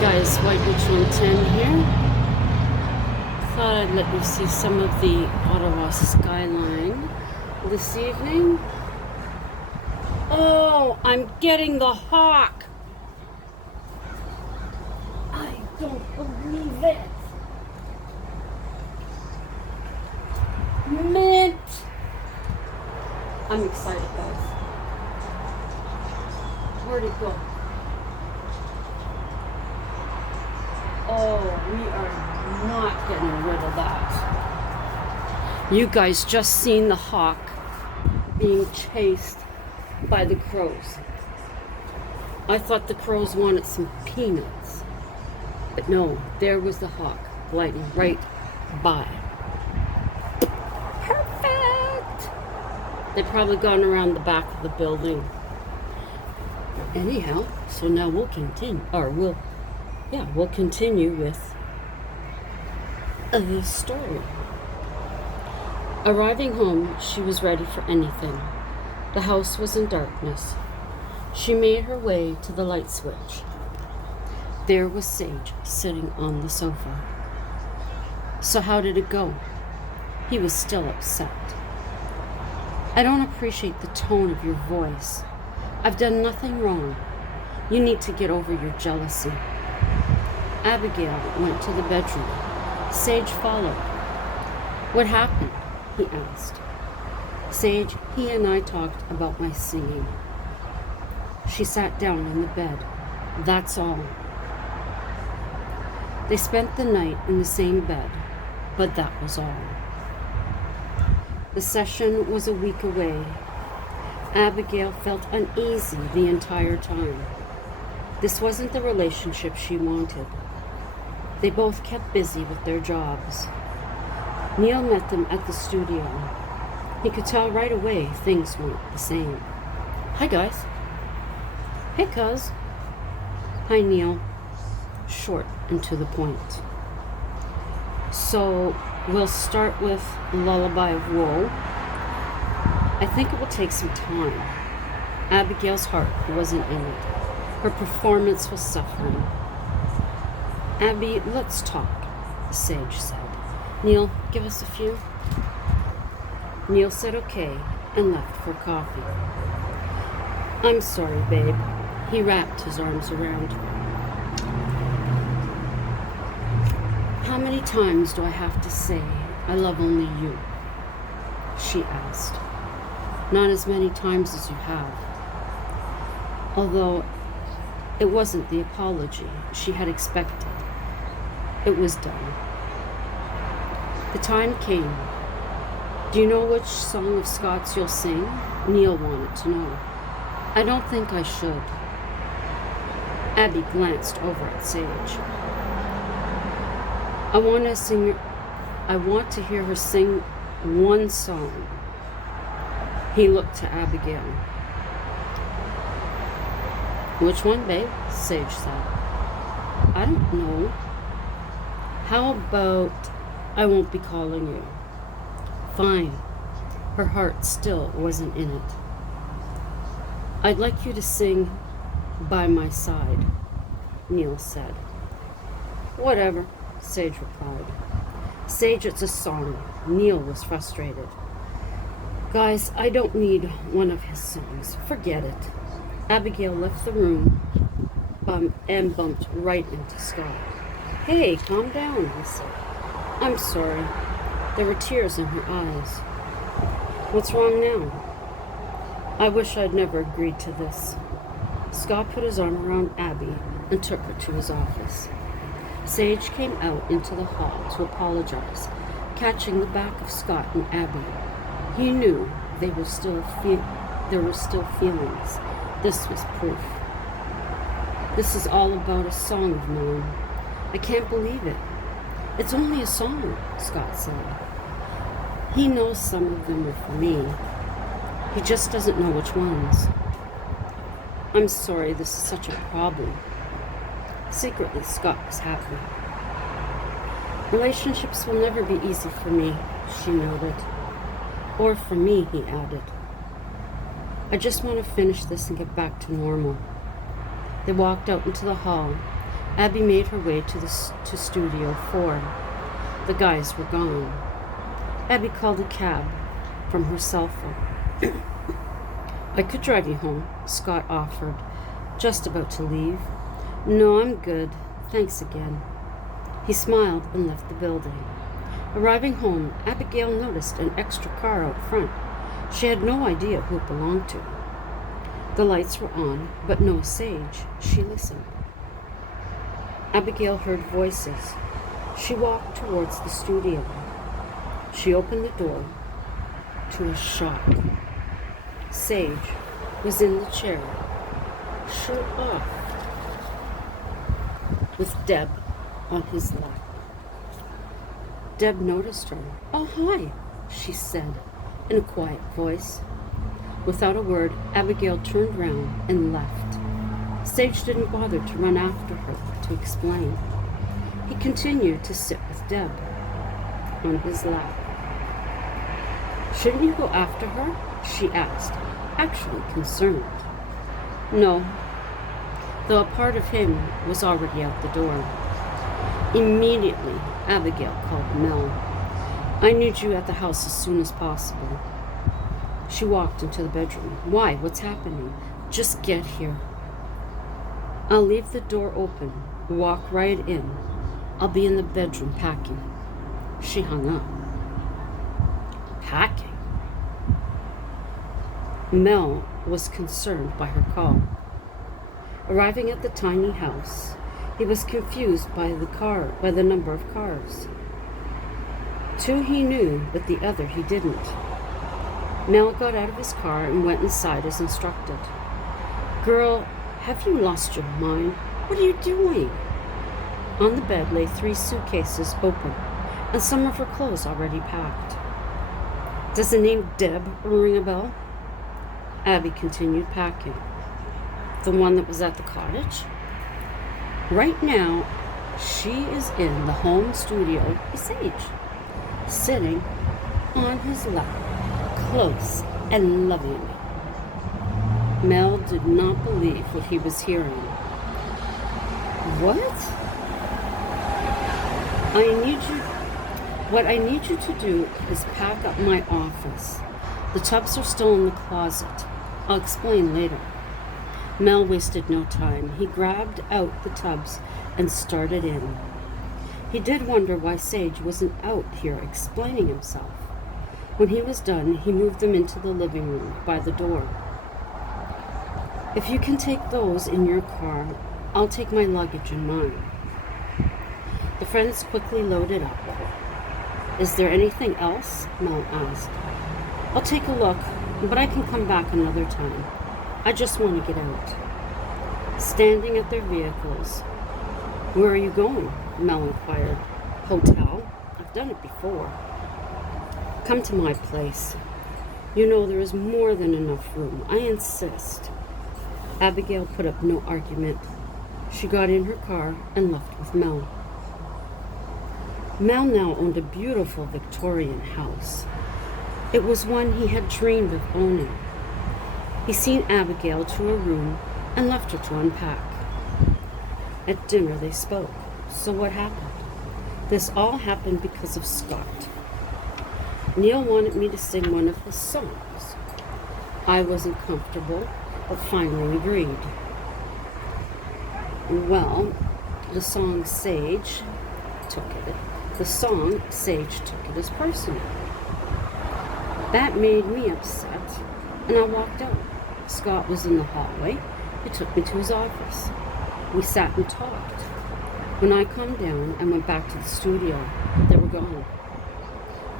Guys, White Witch 110 here. Thought I'd let you see some of the Ottawa skyline this evening. Oh, I'm getting the hawk! I don't believe it! Mint! I'm excited, guys. Where'd it go? Oh, we are not getting rid of that. You guys just seen the hawk being chased by the crows. I thought the crows wanted some peanuts. But no, there was the hawk gliding right by. Perfect! They've probably gone around the back of the building. Anyhow, so now we'll continue, we'll continue with the story. Arriving home, she was ready for anything. The house was in darkness. She made her way to the light switch. There was Sage sitting on the sofa. So how did it go? He was still upset. I don't appreciate the tone of your voice. I've done nothing wrong. You need to get over your jealousy. Abigail went to the bedroom. Sage followed. What happened? He asked. Sage, he and I talked about my singing. She sat down in the bed. That's all. They spent the night in the same bed, but that was all. The session was a week away. Abigail felt uneasy the entire time. This wasn't the relationship she wanted. They both kept busy with their jobs. Neil met them at the studio. He could tell right away things weren't the same. Hi, guys. Hey, cuz. Hi, Neil. Short and to the point. So, we'll start with Lullaby of Woe. I think it will take some time. Abigail's heart wasn't in it. Her performance was suffering. Abby, let's talk, Sage said. Neil, give us a few. Neil said okay and left for coffee. I'm sorry, babe. He wrapped his arms around her. How many times do I have to say I love only you? She asked. Not as many times as you have. Although it wasn't the apology she had expected. It was done. The time came. Do you know which song of Scott's you'll sing? Neil wanted to know. I don't think I should. Abby glanced over at Sage. I want to hear her sing one song. He looked to Abigail. Which one, babe? Sage said. I don't know. How about I won't be calling you? Fine. Her heart still wasn't in it. I'd like you to sing By My Side, Neil said. Whatever, Sage replied. Sage, it's a song. Neil was frustrated. Guys, I don't need one of his songs. Forget it. Abigail left the room and bumped right into Scott. Hey, calm down, he said. I'm sorry. There were tears in her eyes. What's wrong now? I wish I'd never agreed to this. Scott put his arm around Abby and took her to his office. Sage came out into the hall to apologize, catching the back of Scott and Abby. He knew there were still feelings. This was proof. This is all about a song of mine. I can't believe it. It's only a song, Scott said. He knows some of them are for me. He just doesn't know which ones. I'm sorry this is such a problem. Secretly, Scott was happy. Relationships will never be easy for me, she noted. Or for me, he added. I just want to finish this and get back to normal. They walked out into the hall. Abby made her way to Studio 4. The guys were gone. Abby called a cab from her cell phone. I could drive you home, Scott offered, just about to leave. No, I'm good. Thanks again. He smiled and left the building. Arriving home, Abigail noticed an extra car out front. She had no idea who it belonged to. The lights were on, but no Sage. She listened. Abigail heard voices. She walked towards the studio. She opened the door to a shock. Sage was in the chair, shirt off, with Deb on his lap. Deb noticed her. "Oh, hi," she said in a quiet voice. Without a word, Abigail turned round and left. Sage didn't bother to run after her to explain. He continued to sit with Deb on his lap. "Shouldn't you go after her?" she asked, actually concerned. No, though a part of him was already out the door. Immediately, Abigail called Mel. "I need you at the house as soon as possible." She walked into the bedroom. "Why? What's happening?" "Just get here." "I'll leave the door open. Walk right in. I'll be in the bedroom packing." She hung up. Packing? Mel was concerned by her call. Arriving at the tiny house, he was confused by the number of cars. Two he knew, but the other he didn't. Mel got out of his car and went inside as instructed. "Girl, have you lost your mind? What are you doing?" On the bed lay 3 suitcases open, and some of her clothes already packed. "Does the name Deb ring a bell?" Abby continued packing. "The one that was at the cottage?" Right now, she is in the home studio with Sage, sitting on his lap, close and loving. Mel did not believe what he was hearing. "What? What I need you to do is pack up my office. The tubs are still in the closet. I'll explain later." Mel wasted no time. He grabbed out the tubs and started in. He did wonder why Sage wasn't out here explaining himself. When he was done, he moved them into the living room by the door. "If you can take those in your car, I'll take my luggage in mine." The friends quickly loaded up. "Is there anything else?" Mel asked. "I'll take a look, but I can come back another time. I just want to get out." Standing at their vehicles. "Where are you going?" Mel inquired. "Hotel. I've done it before." "Come to my place. You know there is more than enough room. I insist." Abigail put up no argument. She got in her car and left with Mel. Mel now owned a beautiful Victorian house. It was one he had dreamed of owning. He seen Abigail to her room and left her to unpack. At dinner they spoke. So what happened? This all happened because of Scott. Neil wanted me to sing one of his songs. I wasn't comfortable, but finally agreed. Well, the song Sage took it as personal. That made me upset, and I walked out. Scott was in the hallway. He took me to his office. We sat and talked. When I calmed down and went back to the studio, they were gone.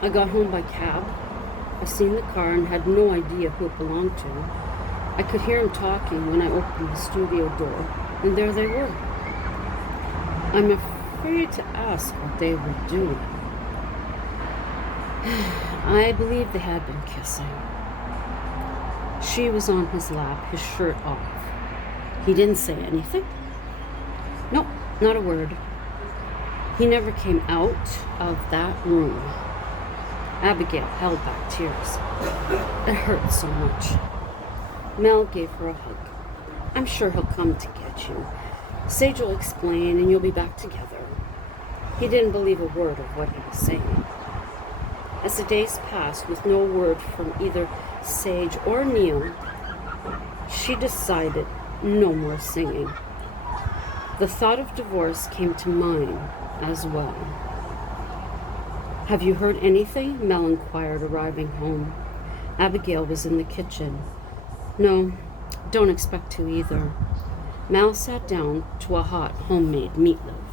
I got home by cab. I seen the car and had no idea who it belonged to. I could hear him talking when I opened the studio door, and there they were. I'm afraid to ask what they were doing. I believe they had been kissing. She was on his lap, his shirt off. He didn't say anything. Nope, not a word. He never came out of that room. Abigail held back tears. It hurt so much. Mel gave her a hug. I'm sure he'll come to get you. Sage will explain and you'll be back together. He didn't believe a word of what he was saying. As the days passed with no word from either Sage or Neil, she decided no more singing. The thought of divorce came to mind as well. "Have you heard anything?" Mel inquired, arriving home. Abigail was in the kitchen. "No, don't expect to either." Mel sat down to a hot homemade meatloaf.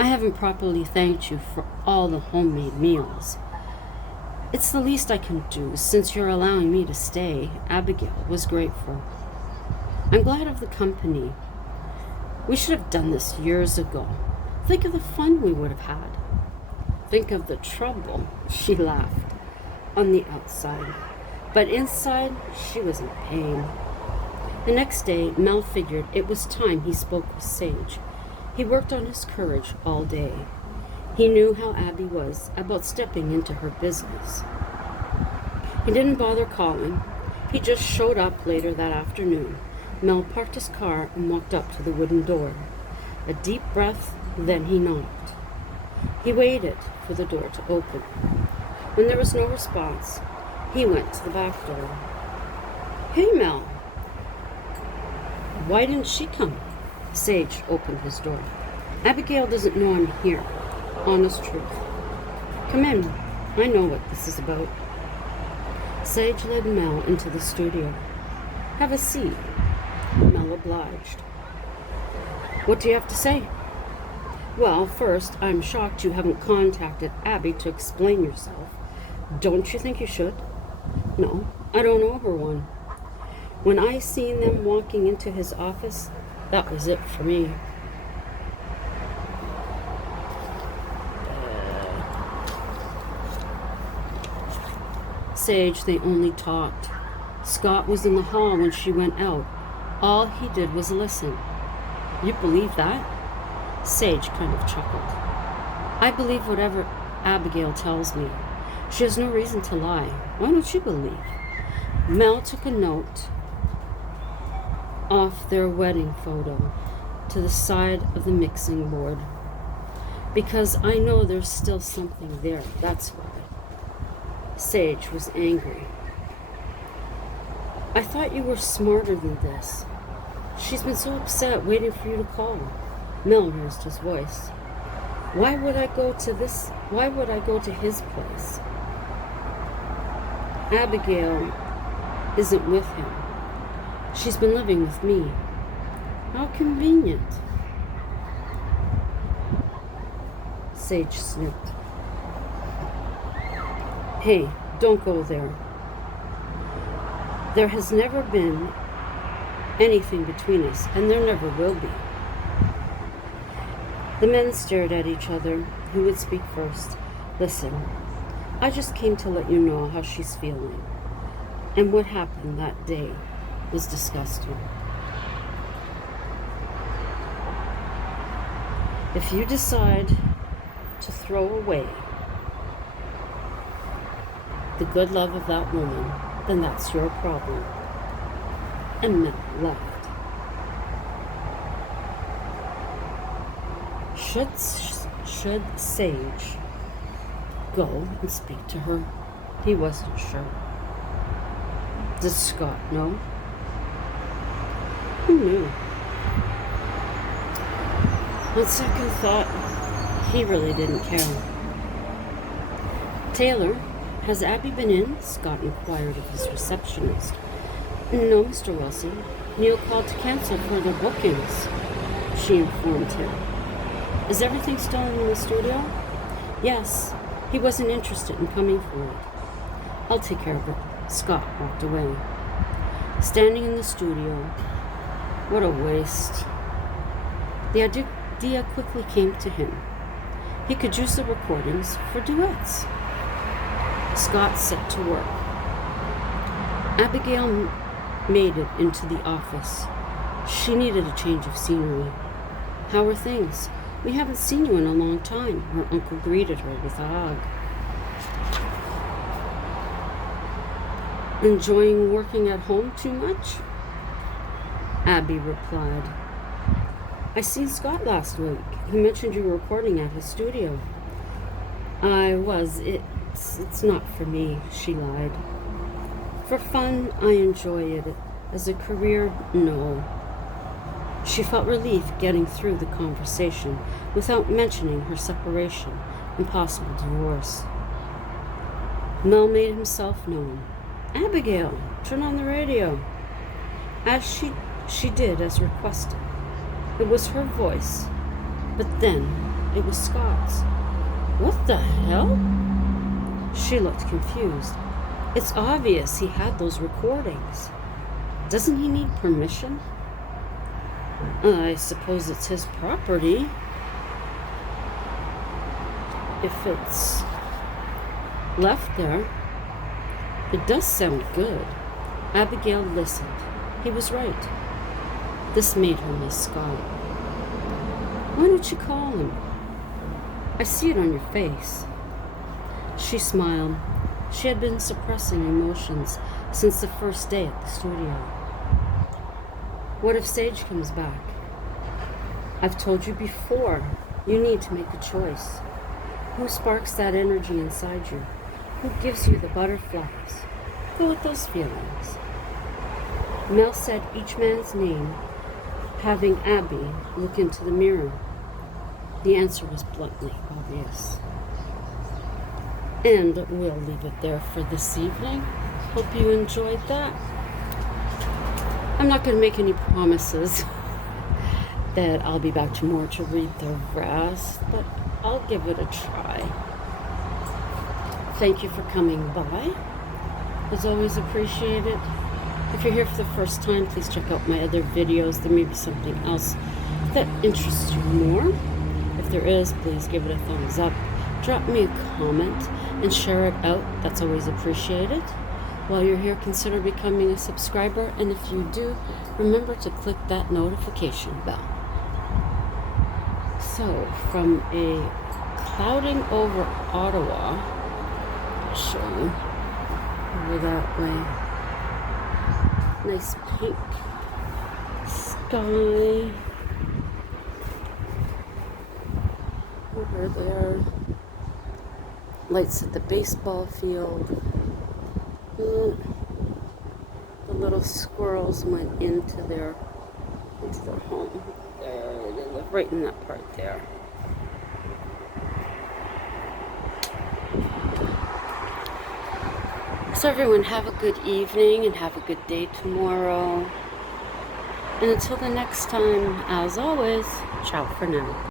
"I haven't properly thanked you for all the homemade meals." "It's the least I can do since you're allowing me to stay." Abigail was grateful. "I'm glad of the company. We should have done this years ago. Think of the fun we would have had." "Think of the trouble," she laughed, on the outside. But inside, she was in pain. The next day, Mel figured it was time he spoke with Sage. He worked on his courage all day. He knew how Abby was about stepping into her business. He didn't bother calling. He just showed up later that afternoon. Mel parked his car and walked up to the wooden door. A deep breath, then he knocked. He waited for the door to open. When there was no response, he went to the back door. "Hey, Mel. Why didn't she come?" Sage opened his door. "Abigail doesn't know I'm here. Honest truth. Come in. I know what this is about." Sage led Mel into the studio. "Have a seat." Mel obliged. "What do you have to say?" "Well, first, I'm shocked you haven't contacted Abby to explain yourself. Don't you think you should?" "No, I don't owe her one. When I seen them walking into his office, that was it for me." Sage, they only talked. Scott was in the hall when she went out. All he did was listen. "You believe that?" Sage kind of chuckled. "I believe whatever Abigail tells me. She has no reason to lie. Why don't you believe?" Mel took a note off their wedding photo to the side of the mixing board. "Because I know there's still something there, that's why." Sage was angry. "I thought you were smarter than this. She's been so upset waiting for you to call." Mel raised his voice. Why would I go to his place? Abigail isn't with him. She's been living with me. How convenient." Sage sniffed. "Hey, don't go there. There has never been anything between us, and there never will be." The men stared at each other. Who would speak first? "Listen, I just came to let you know how she's feeling. And what happened that day was disgusting. If you decide to throw away the good love of that woman, then that's your problem." And Mel left. Should Sage go and speak to her? He wasn't sure. Did Scott know? Who knew? On second thought, he really didn't care. "Taylor, has Abby been in?" Scott inquired of his receptionist. "No, Mr. Wilson. Neil called to cancel further bookings," she informed him. "Is everything still in the studio?" "Yes. He wasn't interested in coming for it." "I'll take care of it." Scott walked away. Standing in the studio, what a waste. The idea quickly came to him. He could use the recordings for duets. Scott set to work. Abigail made it into the office. She needed a change of scenery. "How are things? We haven't seen you in a long time." Her uncle greeted her with a hug. "Enjoying working at home too much?" Abby replied. I seen Scott last week. He mentioned you were recording at his studio. I was. It's not for me, she lied. For fun, I enjoy it. As a career, no. She felt relief getting through the conversation without mentioning her separation and possible divorce. Mel made himself known. Abigail, turn on the radio. As she did as requested. It was her voice, but then it was Scott's. What the hell? She looked confused. It's obvious he had those recordings. Doesn't he need permission? I suppose it's his property. If it's left there, it does sound good. Abigail listened. He was right. This made her miss Scott. Why don't you call him? I see it on your face. She smiled. She had been suppressing emotions since the first day at the studio. What if Sage comes back? I've told you before, you need to make a choice. Who sparks that energy inside you? Who gives you the butterflies? Go with those feelings. Mel said each man's name, having Abby look into the mirror. The answer was bluntly obvious. And we'll leave it there for this evening. Hope you enjoyed that. I'm not going to make any promises that I'll be back tomorrow to read the rest, but I'll give it a try. Thank you for coming by. As always, appreciated. If you're here for the first time, please check out my other videos. There may be something else that interests you more. If there is, please give it a thumbs up. Drop me a comment and share it out. That's always appreciated. While you're here, consider becoming a subscriber. And if you do, remember to click that notification bell. So, from a clouding over Ottawa, I'll show you over that way. Nice pink sky over there. Lights at the baseball field. The little squirrels went into their home. There, they live right in that part there. So everyone, have a good evening and have a good day tomorrow. And until the next time, as always, ciao for now.